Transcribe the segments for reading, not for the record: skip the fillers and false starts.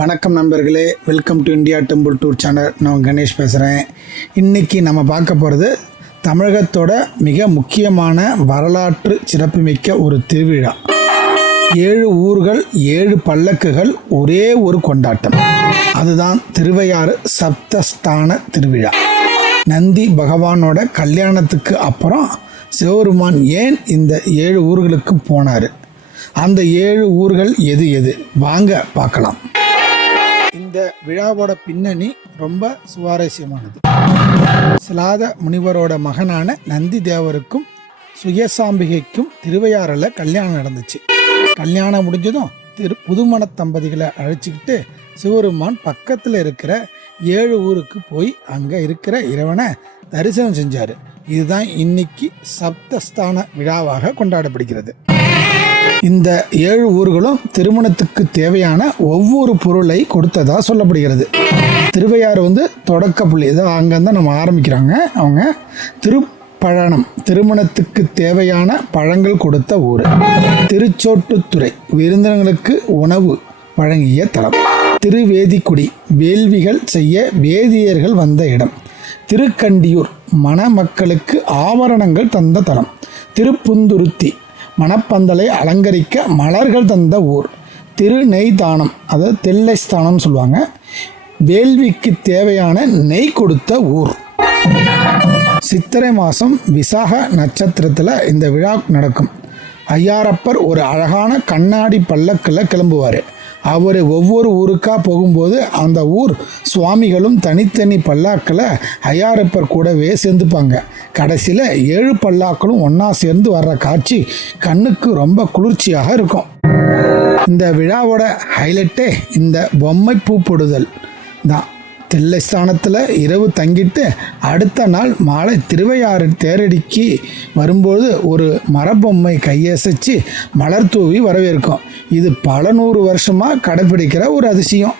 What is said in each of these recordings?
வணக்கம் நண்பர்களே, welcome to India temple tour channel. நான் கணேஷ் பேசுகிறேன். இன்றைக்கி நம்ம பார்க்க போகிறது தமிழகத்தோட மிக முக்கியமான வரலாற்று சிறப்புமிக்க ஒரு திருவிழா. 7 ஊர்கள் 7 பல்லக்குகள் ஒரே ஒரு கொண்டாட்டம். அதுதான் திருவையாறு சப்தஸ்தான திருவிழா. நந்தி பகவானோட கல்யாணத்துக்கு அப்புறம் சிவபெருமான் ஏன் இந்த 7 ஊர்களுக்கு போனார்? அந்த 7 ஊர்கள் எது எது வாங்க பார்க்கலாம். இந்த விழாவோட பின்னணி ரொம்ப சுவாரஸ்யமானது. சிலாத முனிவரோட மகனான நந்தி தேவருக்கும் சுயசாம்பிகைக்கும் திருவையாறில் கல்யாணம் நடந்துச்சு. கல்யாணம் முடிஞ்சதும் புதுமண தம்பதிகளை அழைச்சிக்கிட்டு சிவபெருமான் பக்கத்தில் இருக்கிற 7 ஊருக்கு போய் அங்கே இருக்கிற இறைவனை தரிசனம் செஞ்சார். இதுதான் இன்னைக்கு சப்தஸ்தான விழாவாக கொண்டாடப்படுகிறது. இந்த 7 ஊர்களும் திருமணத்துக்கு தேவையான ஒவ்வொரு பொருளை கொடுத்ததா சொல்லப்படுகிறது. திருவையாறு தொடக்க புள்ளி, இதை அங்கேருந்து நம்ம ஆரம்பிக்கிறாங்க. அவங்க திருப்பழனம், திருமணத்துக்கு தேவையான பழங்கள் கொடுத்த ஊர். திருச்சோட்டுத்துறை, விருந்தினர்களுக்கு உணவு வழங்கிய தலம். திருவேதிக்குடி, வேள்விகள் செய்ய வேதியர்கள் வந்த இடம். திருக்கண்டியூர், மணமக்களுக்கு ஆபரணங்கள் தந்த தலம். திருப்புந்துருத்தி, மணப்பந்தலை அலங்கரிக்க மலர்கள் தந்த ஊர். திருநெய்தானம், அதாவது தெல்லை ஸ்தானம் சொல்லுவாங்க, வேள்விக்கு தேவையான நெய் கொடுத்த ஊர். சித்திரை மாதம் விசாக நட்சத்திரத்தில் இந்த விழா நடக்கும். ஐயாரப்பர் ஒரு அழகான கண்ணாடி பல்லக்கில் கிளம்புவார். அவர் ஒவ்வொரு ஊருக்காக போகும்போது அந்த ஊர் சுவாமிகளும் தனித்தனி பல்லாக்கில் ஐயாரப்பர் கூடவே சேர்ந்துப்பாங்க. கடைசியில் 7 பல்லாக்களும் ஒன்றா சேர்ந்து வர்ற காட்சி கண்ணுக்கு ரொம்ப குளிர்ச்சியாக இருக்கும். இந்த விழாவோட ஹைலைட்டே இந்த பொம்மை பூ போடுதல் தான். தில்லை ஸ்தானத்தில் இரவு தங்கிட்டு அடுத்த நாள் மாலை திருவையாறு தேரடிக்கு வரும்போது ஒரு மரபொம்மை கையசைச்சு மலர் தூவி வரவேற்கும். இது பல 100 வருஷமாக கடைப்பிடிக்கிற ஒரு அதிசயம்.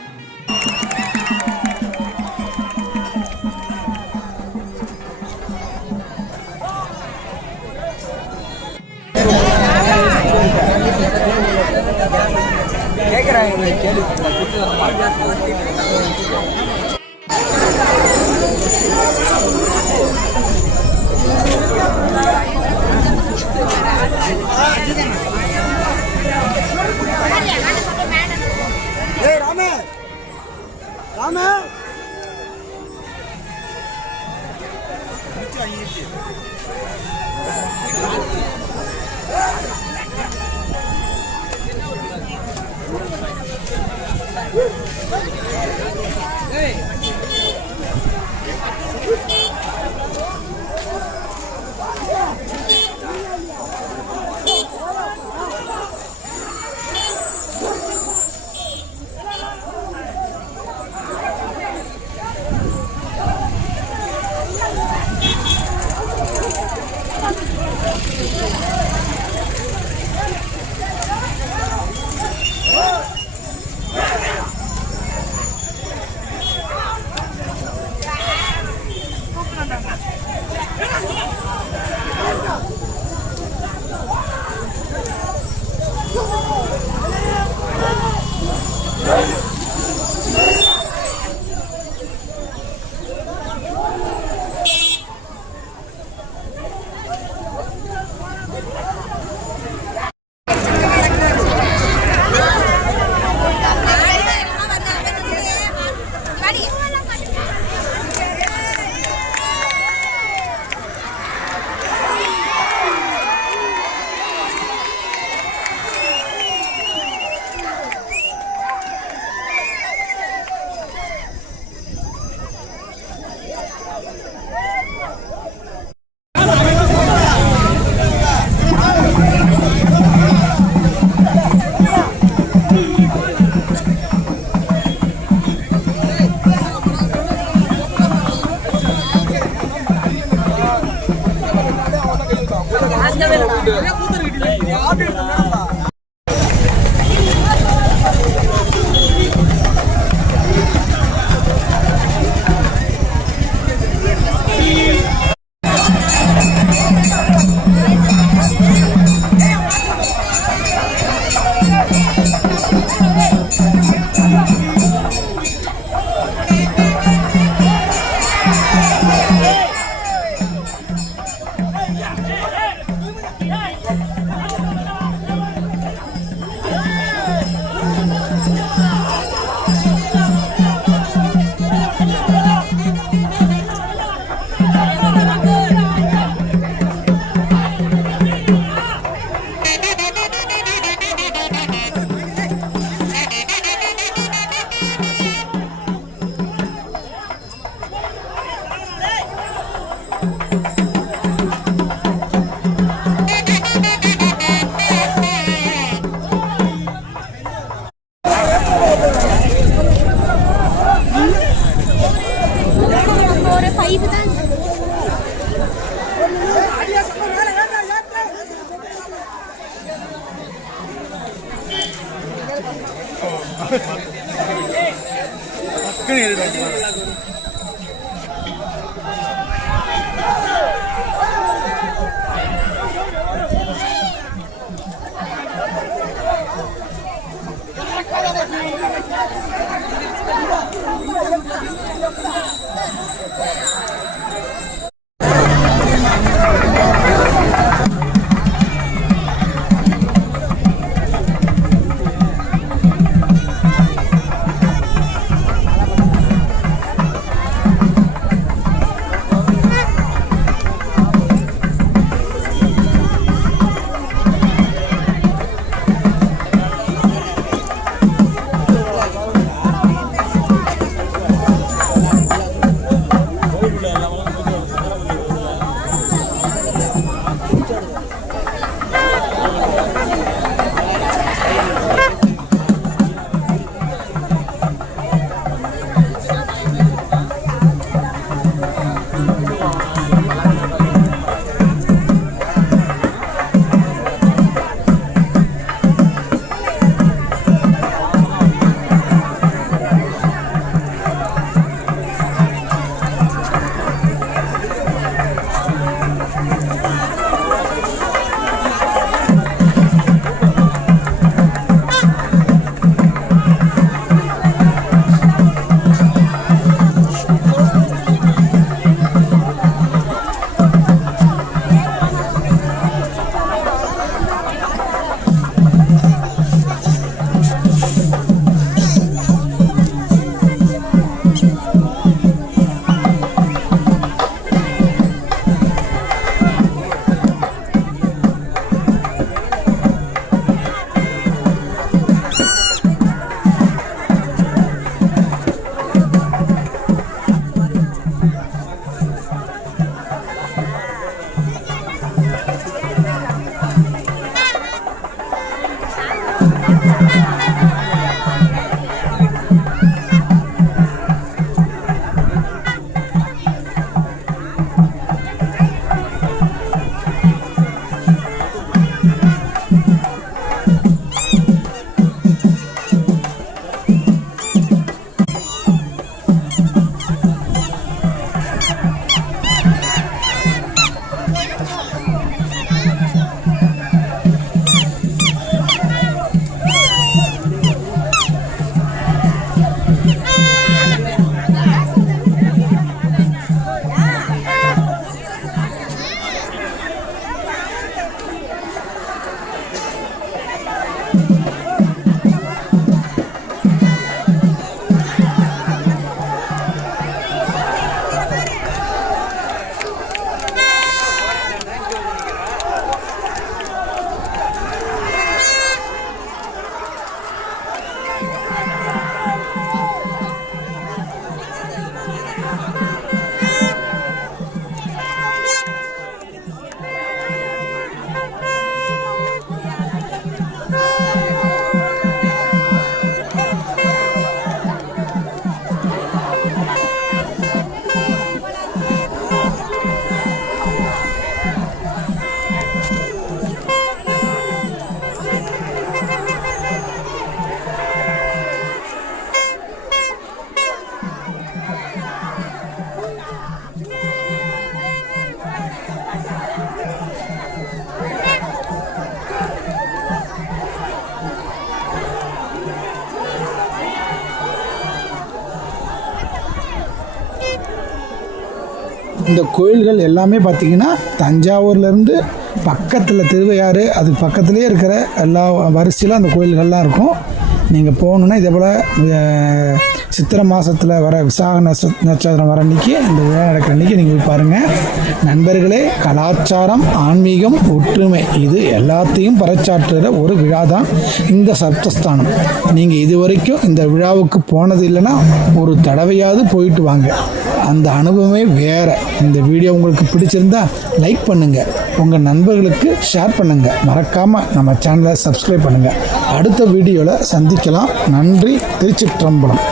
இந்த கோயில்கள் எல்லாமே பார்த்திங்கன்னா தஞ்சாவூர்லேருந்து பக்கத்தில் திருவையாறு அது பக்கத்துலேயே இருக்கிற எல்லா வரிசையில் அந்த கோயில்கள்லாம் இருக்கும். நீங்கள் போகணுன்னா இதே போல் சித்திரை மாதத்தில் வர விசாக நட்சத்திரம் வர அன்றைக்கி இந்த விழா நடக்கிற அன்றைக்கி நீங்கள் போய் பாருங்கள். நண்பர்களே, கலாச்சாரம், ஆன்மீகம், ஒற்றுமை இது எல்லாத்தையும் பறைச்சாற்றுகிற ஒரு விழா தான் இந்த சப்தஸ்தானம். நீங்கள் இது வரைக்கும் இந்த விழாவுக்கு போனது இல்லைன்னா ஒரு தடவையாவது போயிட்டு வாங்க. அந்த அனுபவமே வேறு. இந்த வீடியோ உங்களுக்கு பிடிச்சிருந்தா லைக் பண்ணுங்கள், உங்கள் நண்பர்களுக்கு ஷேர் பண்ணுங்கள், மறக்காமல் நம்ம சேனலை சப்ஸ்கிரைப் பண்ணுங்கள். அடுத்த வீடியோவில் சந்திக்கலாம். நன்றி. திருச்சிற்றம்பலம்.